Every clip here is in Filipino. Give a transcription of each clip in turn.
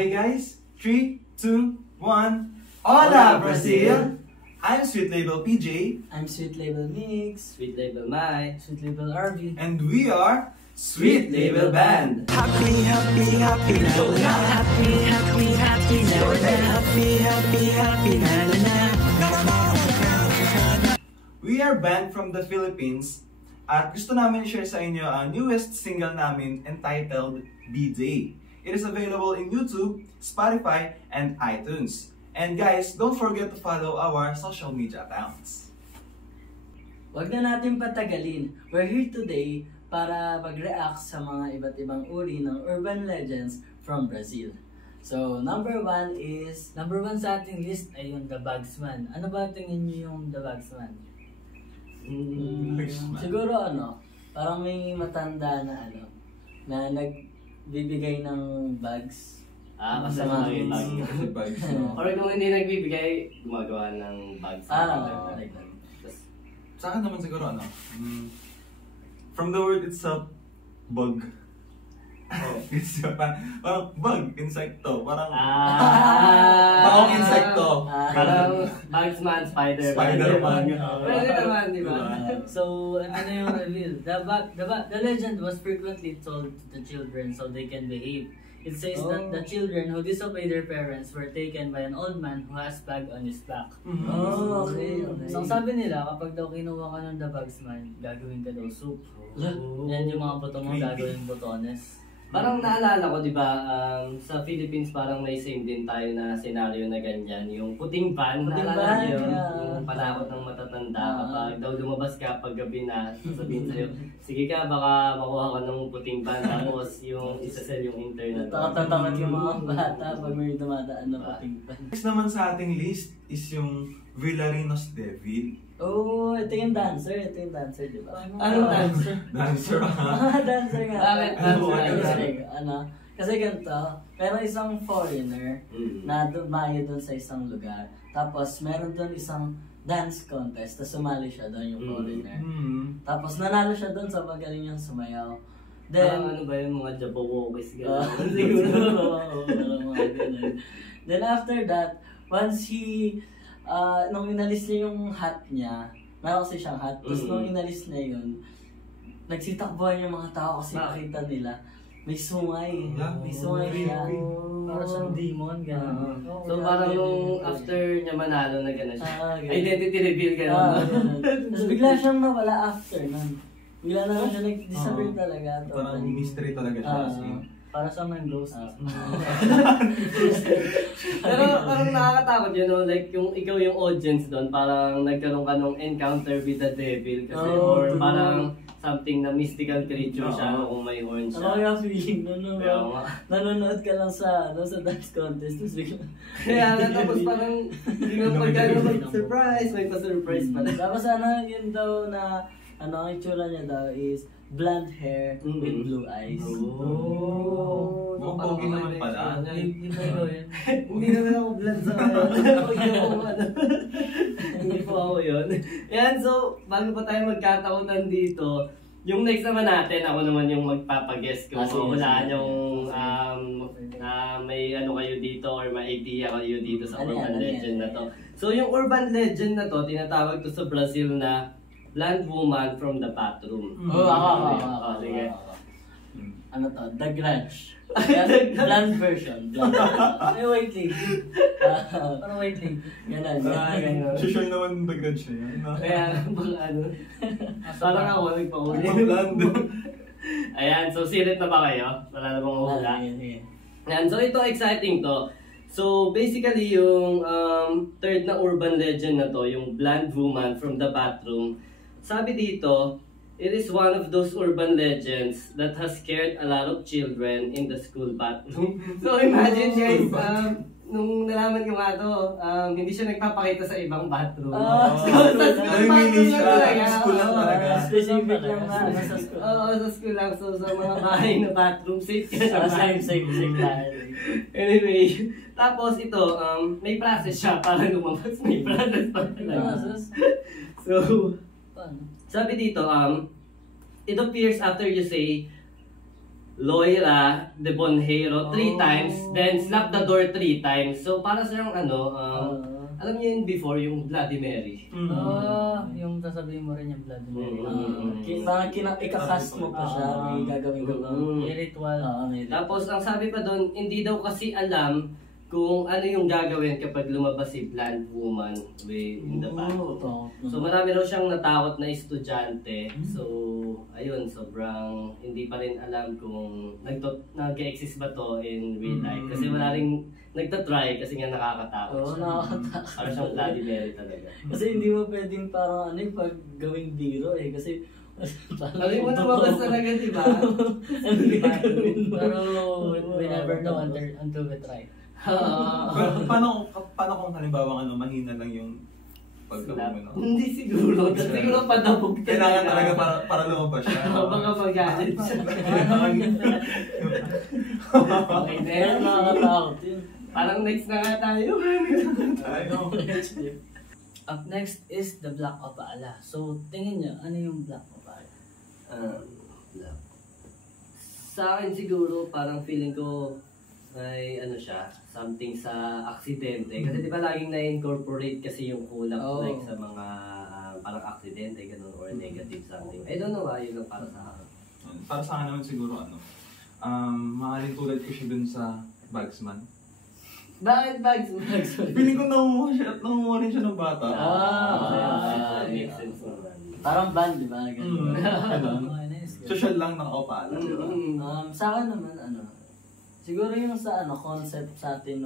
Okay guys, 3, 2, 1. Hola Brazil! I'm Sweet Label PJ. I'm Sweet Label Mix. Sweet Label Mai. Sweet Label RV. And we are Sweet Label Band. Happy, happy, happy, na na. Happy, happy, happy, na na. Happy, happy, happy, na na. We are band from the Philippines at gusto namin share sa inyo ang newest single namin entitled B-Day. It is available in YouTube, Spotify, and iTunes. And guys, don't forget to follow our social media accounts. Wag na natin patagalin. We're here today para mag-react sa mga iba't ibang uri ng urban legends from Brazil. So, number one sa ating list ay yung The Bagsman. Ano ba tingin niyo yung The Bagsman? Siguro parang may matanda na na nagbibigay ng bags. Kasi mga Bags. Or kung hindi nagbibigay, gumagawa ng bags. Like that. Sa akin naman siguro from the word itself, bug. It's parang bug, insekto, parang bakong insekto. Parang Bagsman, Spider-Man. Pwede naman, di ba? So, ano yung reveal? The legend was frequently told to the children so they can behave. It says that the children who disobey their parents were taken by an old man who has bag on his back. Okay. So, ang sabi nila, kapag daw kinuha ka ng The Bagsman, gagawin ka daw soup. Yan yung mga buto mo, gagawin botones. Parang naalala ko, di ba, sa Philippines parang may same din tayo na senaryo na ganyan. Yung puting van, naalala niyo yun? Yung panakot ng matatanda kapag daw lumabas ka pag gabi na, sasabihin sa'yo, sige ka, baka makuha ka ng puting van, tapos yung isa-sell yung internet. Takot yung mga bata pag may dumadaan na puting van. Next naman sa ating list is yung Villarinos Devil. Oh, ito yung dancer, di ba? Anong dancer? Dancer Dancer nga. Bakit dancer? Kasi ganito, pero isang foreigner na dumayo doon sa isang lugar. Tapos meron doon isang dance contest, tapos sumali siya doon yung foreigner. Tapos nanalo siya doon sa magaling niyang sumayaw. Then, ano ba yung mga Jabberwockies gano'n? Siguro, mga ganun. Then after that, once nung inalis niya yung hat niya, meron kasi siyang hat, tapos nung inalis niya yun, nagsitakbuhan yung mga tao kasi nakita nila, may sungay. May sungay siya. Parang siyang demon, gano'n. So parang nung after niya manalo na gano'n siya, identity reveal gano'n. Tapos bigla siyang nawala after nun. Bigla na lang siya nag-disappear talaga. Parang mystery talaga siya. Para sa mga ghost. Pero parang nakakatakot yun, no? Like yung ikaw yung audience doon, parang nagkaroon ka ng encounter with the devil kasi or parang something na mystical creature siya kung may horn siya. Ano kaya feeling nanonood ka lang sa dance contest, tapos bigla. Kaya tapos parang hindi mo surprise, may pa-surprise pala. Tapos yun daw na ang itsura niya daw is blonde hair with blue eyes. Mukhang pogi naman pala. Hindi ba yun? Hindi naman ako blonde sa Hindi po ako yun. Yan, so bago pa tayo magkatakutan dito, yung next naman natin, ako naman yung magpapaguess kung hulaan yung may ano kayo dito or may idea kayo dito sa urban legend na to. So yung urban legend na to, tinatawag to sa Brazil na Blonde Woman from the Bathroom. Sige. Ano to? The Grudge. Blonde version. Ay, white lady. Parang white lady. Ganun. Sure naman The Grudge na yun. Kaya parang ako nagpa-uli. Ayan, so sirit na ba kayo? Wala na bang hula? Ayan, so ito exciting to. So basically yung third na urban legend na to, yung Blonde Woman from the Bathroom, sabi dito, it is one of those urban legends that has scared a lot of children in the school bathroom. So imagine guys, nung nalaman ko nga to, hindi siya nagpapakita sa ibang bathroom. So sa school bathroom lang talaga. School lang talaga. Specific lang na sa school. Oo, sa school lang. So sa mga bahay na bathroom, safe ka na. Safe Anyway, tapos ito, may process siya para lumabas. May process pa talaga. So, sabi dito, it appears after you say, Loira de Bonheiro 3 times, then slap the door 3 times. So para sa yung alam niyo yun before yung Bloody Mary. Yung sasabihin mo rin yung Blood Mary. Ikakast mo pa siya, may gagawin ko lang. May ritual. Tapos ang sabi pa doon, hindi daw kasi alam kung ano yung gagawin kapag lumabas si Blind Woman in the back. So marami raw siyang natakot na estudyante. So ayun, sobrang hindi pa rin alam kung nag-exist ba to in real life. Kasi wala rin nagtatry kasi nga nakakatakot siya. Nakakatakot. Para siyang Bloody Mary talaga. Kasi hindi mo pwedeng parang pag gawing biro kasi Alam mo naman talaga, di ba? Pero we never know until we try. Paano kung halimbawa mahina lang yung pagkabog mo? Hindi siguro. Siguro padabog Kailangan talaga para lumabas siya. Baka magalit siya. Okay, pero nakakatakot yun. Parang next na nga tayo. Up next is the Black Opala. So, tingin nyo, ano yung Black Opala? Sa akin siguro, parang feeling ko ay siya, something sa aksidente. Kasi di ba laging na-incorporate kasi yung kulak like sa mga parang aksidente, ganun, or negative something. I don't know, yun lang para sa akin. Para sa akin naman siguro maaaring tulad ko siya dun sa Bagsman. Bakit bags? Feeling ko nangunguha rin siya ng bata. Makes sense naman. Parang band, di ba? Ganun. Social lang ng Opala. Sa akin naman, siguro yung sa concept sa atin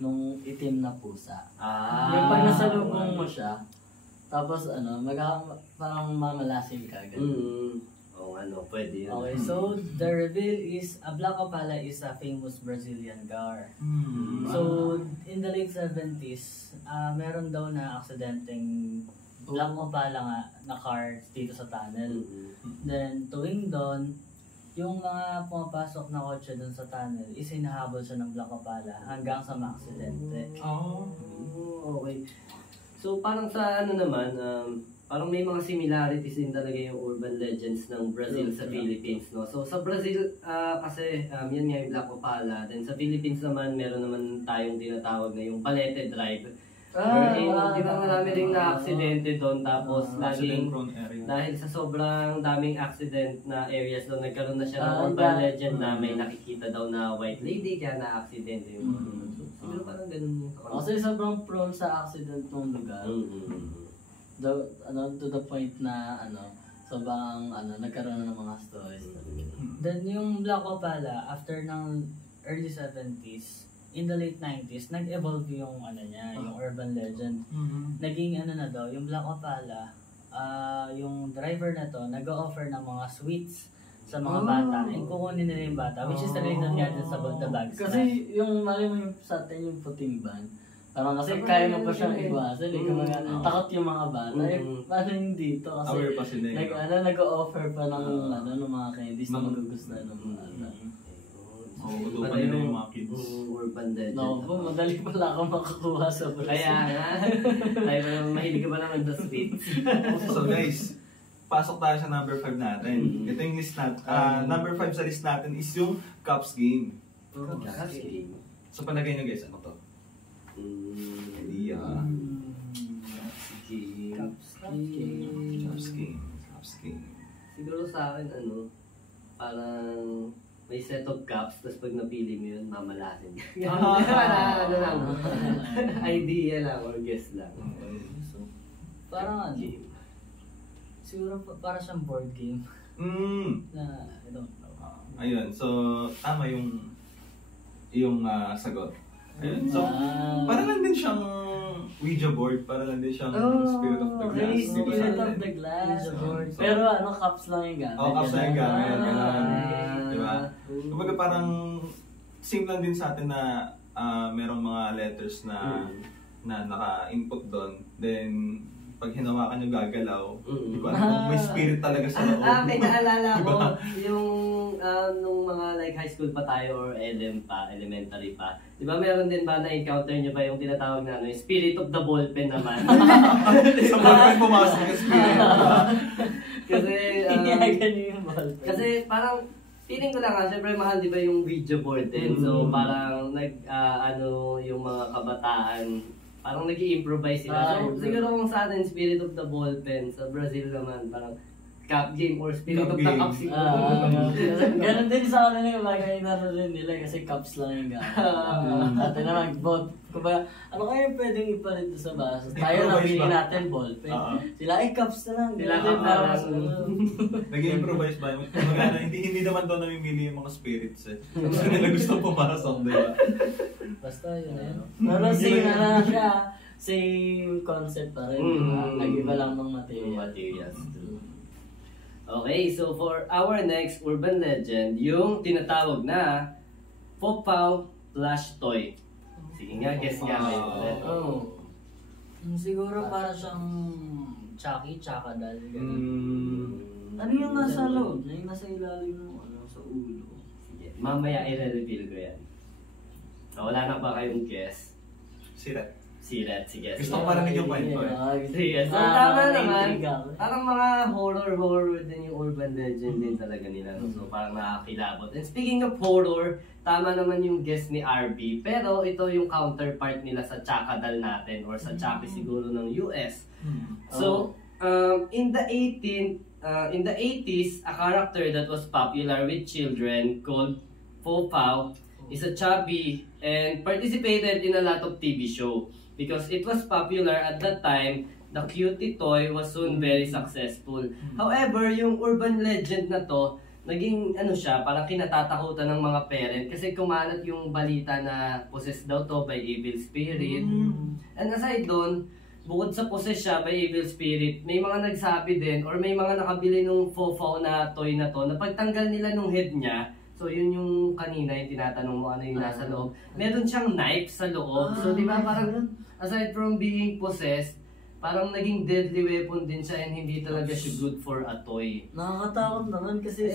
nung itim na pusa. Yung pag nasalubong mo siya, tapos parang mamalasin ka. Pwede yun. Okay, so the reveal is, a Black Opala is a famous Brazilian car. So, in the late 70s, meron daw na aksidenteng Black Opala nga na car dito sa tunnel. Then, tuwing doon, yung mga pumapasok na kotse dun sa tunnel, hinahabol siya ng Black Opala hanggang sa maaksidente. Okay. So, parang sa naman, parang may mga similarities din talaga yung urban legends ng Brazil sa Philippines, no? So sa Brazil kasi yan nga yung Black Opala. Then sa Philippines naman meron naman tayong tinatawag na yung Palete Drive. Di ba marami ring na-aksidente doon tapos laging dahil sa sobrang daming accident na areas doon nagkaroon na siya ng urban legend na may nakikita daw na white lady kaya na-aksidente yung siguro parang ganun yung kasi sobrang prone sa accident ng lugar. To the point na sobrang nagkaroon ng mga stories. Then yung Black Opala after ng early 70s, in the late 90s, nag-evolve yung yung urban legend. Naging na daw, yung Black Opala, yung driver na to nag-o-offer ng mga sweets sa mga bata and kukunin nila yung bata, which is related nga din sa the bags. Kasi yung mali mo yung sa atin yung puting ban. Parang kasi kaya mo pa siyang iwasan, takot yung mga bata. Paano yung dito? Kasi aware pa sila. nag-o-offer pa ng mga candies na magugustuhan ng mga bata. Utupan nila yung mga kids. Urban legend. Madali pala ako makakuha sa Brazil. Kaya nga. Tayo pa naman, mahilig ka ba naman sa sweets? So guys, pasok tayo sa number 5 natin. Ito yung list natin. Number 5 sa list natin is yung Cups game. Cups game? So palagay nyo guys, ano to? Idea. Cups game. Siguro sa akin, parang may set of cups, tapos pag napili mo yun, mamalasin. Idea lang or guess lang. So, parang siguro para siyang board game. Na, I don't know. Ayun, so tama yung sagot. Ayun, so parang lang din siyang Ouija board, parang lang din siyang Spirit of the Glass. Spirit of the Glass. Pero cups lang yung gamit. Cups lang yung gamit. Diba? Kumbaga parang same lang din sa atin na merong mga letters na naka-input doon. Then, pag hinawakan nyo gagalaw, di ko alam kung may spirit talaga sa loob. May naalala ko, yung nung mga like high school pa tayo or elementary pa, di ba meron din ba na-encounter nyo ba yung tinatawag na yung spirit of the ballpen naman? Sa ballpen pumasok yung spirit. Kasi, inagan nyo yung ballpen. Kasi parang feeling ko lang syempre mahal di ba yung video board din. So parang yung mga kabataan, parang nag-i-improvise sila. So siguro kung sa atin, Spirit of the Ballpen, sa Brazil naman, parang cup game or Spirit of the Cup siguro. Ganun din sa kanila yung bagay na rin nila kasi cups lang yung gano'n. Atin na mag-vote. Kumbaga, ano kayo pwedeng ipalit sa baso? Tayo napili natin ballpen. Sila ay cups na lang. Sila cups. Nag-i-improvise ba? Hindi naman daw namimili yung mga spirits eh. Gusto nila gusto pumasok, di ba? Basta yun eh. Pero same na siya. Same concept pa rin. Nag-iba lang ng materials. Okay, so for our next urban legend, yung tinatawag na Popaw Plush Toy. Sige nga, guess nga kayo ulit. Siguro para siyang Chucky, Chakadal. Ano yung nasa loob? Yung nasa ilalim mo, sa ulo. Sige, mamaya i-reveal ko yan. So, wala na ba kayong guess? Sirat. Sirat, sige. Gusto ko marinig yung kwento eh. Sige, so tama naman. Parang mga horror din yung urban legend din talaga nila. So parang nakakilabot. And speaking of horror, tama naman yung guess ni RB. Pero ito yung counterpart nila sa Chakadal natin or sa Chucky siguro ng US. So, in the 80s, a character that was popular with children called Popaw is a chubby and participated in a lot of TV show. Because it was popular at that time, the cutie toy was soon very successful. However, yung urban legend na to, naging siya, parang kinatatakutan ng mga parent kasi kumalat yung balita na possessed daw to by evil spirit. And aside doon, bukod sa possessed siya by evil spirit, may mga nagsabi din or may mga nakabili nung Popaw na toy na to, na pagtanggal nila nung head niya, so yun yung kanina yung tinatanong mo ano yung nasa loob. Meron siyang knife sa loob. So di ba parang aside from being possessed, parang naging deadly weapon din siya and hindi talaga siya good for a toy. Nakakatakot naman kasi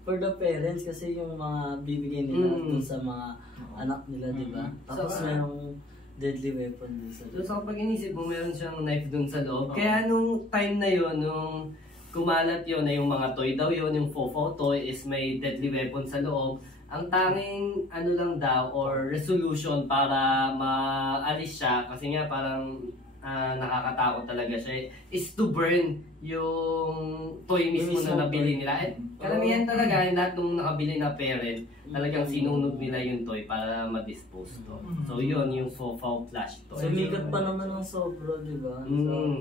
for the parents kasi yung mga bibigyan nila dun sa mga anak nila, di ba? Tapos merong deadly weapon din sa loob. So pag inisip mo, meron siyang knife dun sa loob. Kaya nung time na yun, nung kumalat yun na yung mga toy daw yun, yung Popaw toy is may deadly weapon sa loob. Ang tanging lang daw or resolution para maalis siya kasi nga parang nakakatakot talaga siya is to burn yung toy mismo na nabili nila. At karamihan talaga yung lahat nung nakabili na parent talagang sinunog nila yung toy para ma-dispose to. So yun yung Popaw Plush Toy. Sumikat pa naman ng sobro, di ba?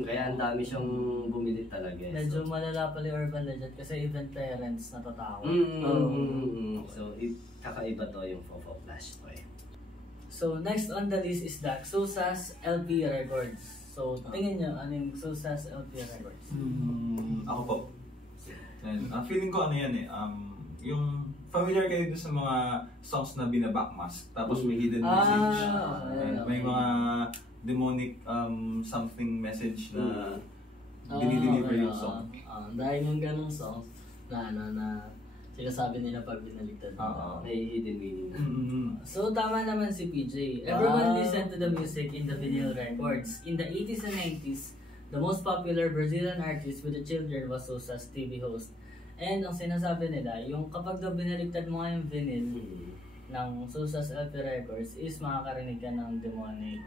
Kaya ang dami siyang bumili talaga. Medyo malala pala yung urban legend kasi even parents natatakot. So kakaiba to yung Popaw Plush Toy. So next on the list is the Xusa's LP Records. So tingin nyo, ano yung Xusa's LP Records? Ako po. Feeling ko yan eh. Yung familiar kayo dun sa mga songs na binabackmask, tapos may hidden message. May mga demonic something message na dinideliver yung song. Dahil yung ganong songs na sinasabi nila pag binaligtad. May hidden meaning na. So tama naman si PJ. Everyone listened to the music in the vinyl records. In the 80s and 90s, the most popular Brazilian artist with the children was Xusa's TV host. And ang sinasabi nila, yung kapag daw binaligtad mo nga yung vinyl ng Xusa's LP Records is makakarinig ka ng demonic.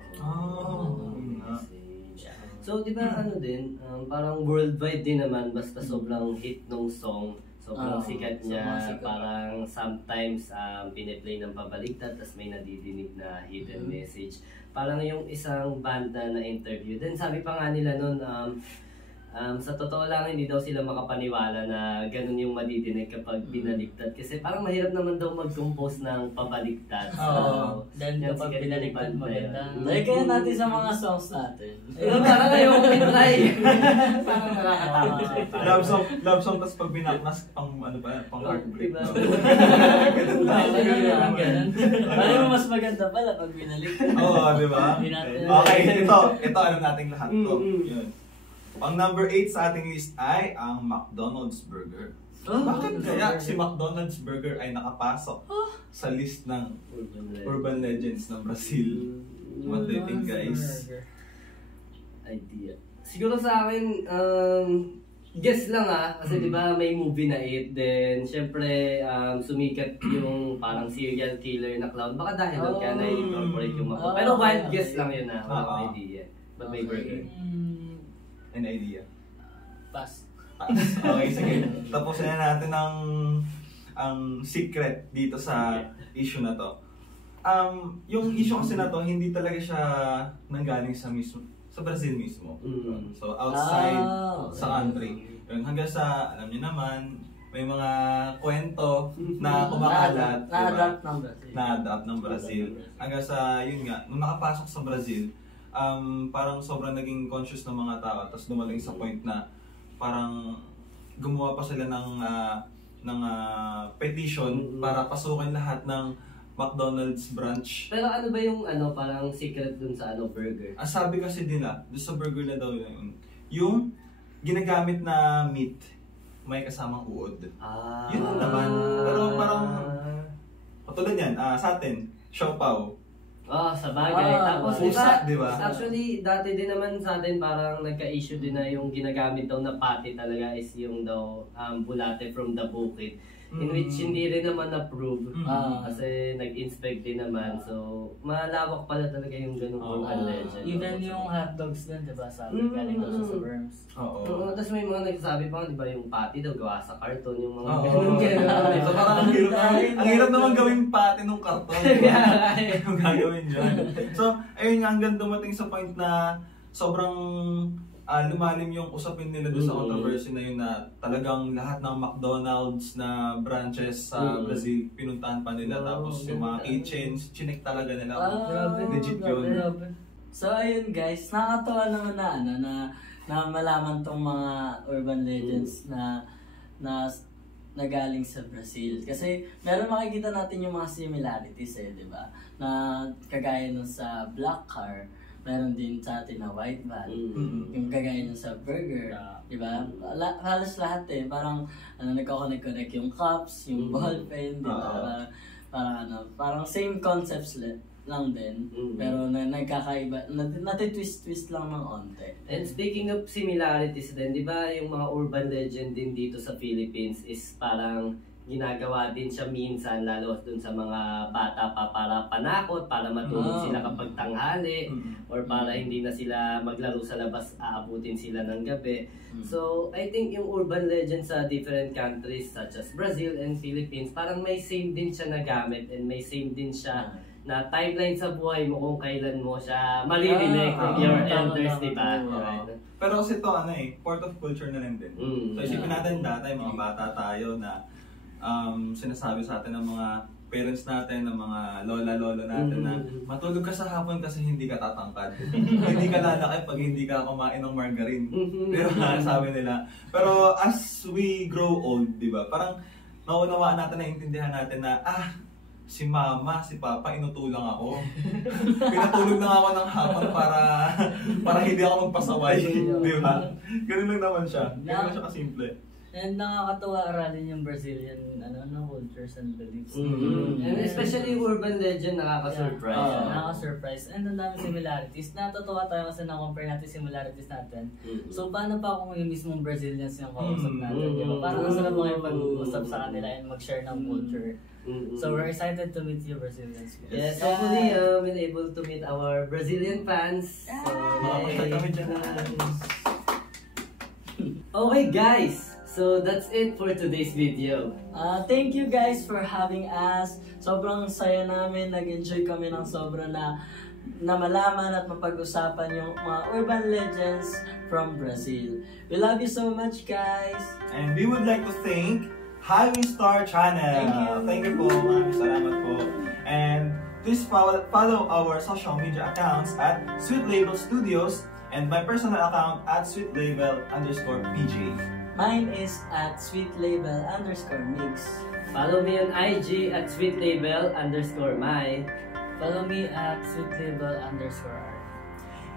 So di ba din, parang worldwide din naman basta sobrang hit nung song. Sobrang sikat niya, parang sometimes piniplay ng pabaligtad tapos may nadidinig na hidden message. Parang yung isang banda na interview. Then sabi pa nga nila nun, sa totoo lang hindi daw sila makapaniwala na ganun yung madidinig kapag binaligtad. Kasi parang mahirap naman daw mag-compose ng pabaligtad. Then kapag binaligtad maganda. Kaya natin sa mga songs natin. Parang ayaw ko pinatry. Parang nakakatawa. Love song tapos pag binakmask pang heartbreak. Ano yung mas maganda pala pag binaligtad? Oo, di ba? Okay, ito ano nating lahat to. Yun. Ang number 8 sa ating list ay ang McDonald's Burger. Bakit kaya si McDonald's Burger ay nakapasok sa list ng urban legends ng Brazil? What do you think, guys? Idea. Siguro sa akin, guess lang kasi di ba may movie na It, then syempre sumikat yung parang serial killer na clown. Baka dahil doon kaya na-incorporate yung mako. Pero wild guess lang yun walang idea. But may burger. An idea. Pass. Okay, sige. Tapusin na natin ang secret dito sa issue na to. Yung issue kasi na to, hindi talaga siya nanggaling sa Brazil mismo. So outside sa country. Yun, hanggang sa, alam niyo naman, may mga kwento na kumakalat. Na-adapt ng Brazil. Hanggang sa, yun nga, nung nakapasok sa Brazil, parang sobrang naging conscious ng mga tao. Tapos dumating sa point na parang gumawa pa sila ng petition para pasukin lahat ng McDonald's branch. Pero ano ba yung parang secret dun sa burger? Ang sabi kasi nila, dun sa burger na daw yun, yung ginagamit na meat, may kasamang uod. Yun lang naman. Pero parang, katulad yan, sa atin, siopaw. Sa bagay. Tapos diba? Actually, dati din naman sa atin parang nagka-issue din na yung ginagamit daw na patty talaga is yung daw bulate from the bukid. In which hindi rin naman approve kasi nag-inspect din naman. So, malawak pala talaga yung ganung urban legend. Even yung hotdogs din, diba? Sabi galing daw sa worms. Tapos may mga nagsasabi pa, diba yung patty daw gawa sa karton, yung mga ganun. So, parang ang hirap naman gawing patty nung karton. Yung gagawin dyan. So, ayun nga, hanggang dumating sa point na sobrang lumalim yung usapin nila doon sa controversy na yun na talagang lahat ng McDonald's na branches sa Brazil pinuntahan pa nila. Tapos yung mga kitchens, chinek talaga nila. Legit yun. So ayun guys, nakakatawa naman na malaman tong mga urban legends na galing sa Brazil. Kasi meron makikita natin yung mga similarities di ba? Na kagaya nun sa black car, meron din sa atin na white van. Yung kagaya nun sa burger, di ba? Halos lahat parang nagko-connect yung cups, yung ballpen, di ba? Parang same concepts lang din, pero nagkakaiba, natitwist lang ng onte. And speaking of similarities din, di ba yung mga urban legend din dito sa Philippines is parang ginagawa din siya minsan lalo dun sa mga bata pa para panakot, para matulog sila kapag tanghali or para hindi na sila maglaro sa labas, aabutin sila ng gabi. So, I think yung urban legend sa different countries such as Brazil and Philippines, parang may same din siya na gamit and may same din siya na timeline sa buhay mo kung kailan mo siya maririnig from your elders, di ba? Pero kasi ito, part of culture na lang din. So, isipin natin dati, mga bata tayo na sinasabi sa atin ng mga parents natin, ng mga lola-lolo natin na matulog ka sa hapon kasi hindi ka tatangkad. Hindi ka lalaki pag hindi ka kumain ng margarine. Pero sabi nila. Pero as we grow old, di ba? Parang naunawaan natin, naintindihan natin na si mama, si papa, inutulang ako. Pinatulog na ako ng hapon para hindi ako magpasaway. Di ba? Ganun lang naman siya. Ganun lang siya kasimple. And nakakatawa aralin yung Brazilian cultures and beliefs. And especially urban legend, nakaka-surprise. Nakaka-surprise. And ang daming similarities. Natutuwa tayo kasi na-compare natin similarities natin. So paano pa kung yung mismong Brazilians yung kausap natin? Diba? Parang ang sarap makipag-usap sa kanila and mag-share ng culture. So we're excited to meet you Brazilians. Yes, hopefully we'll able to meet our Brazilian fans. So, okay guys! So that's it for today's video. Thank you guys for having us. Sobrang saya namin, nag-enjoy kami ng sobra na malaman at mapag-usapan yung mga urban legends from Brazil. We love you so much guys. And we would like to thank Highway Star Channel. Thank you po. Maraming salamat po. And please follow our social media accounts at Sweet Label Studios and my personal account at sweetlabel_pj. Mine is at sweetlabel_mix. Follow me on IG at sweetlabel_my. Follow me at sweetlabel_art.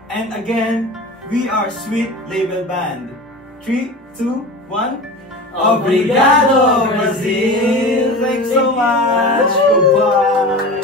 And again, we are Sweet Label Band. 3, 2, 1. Obrigado, Brazil! Thanks so much! Goodbye!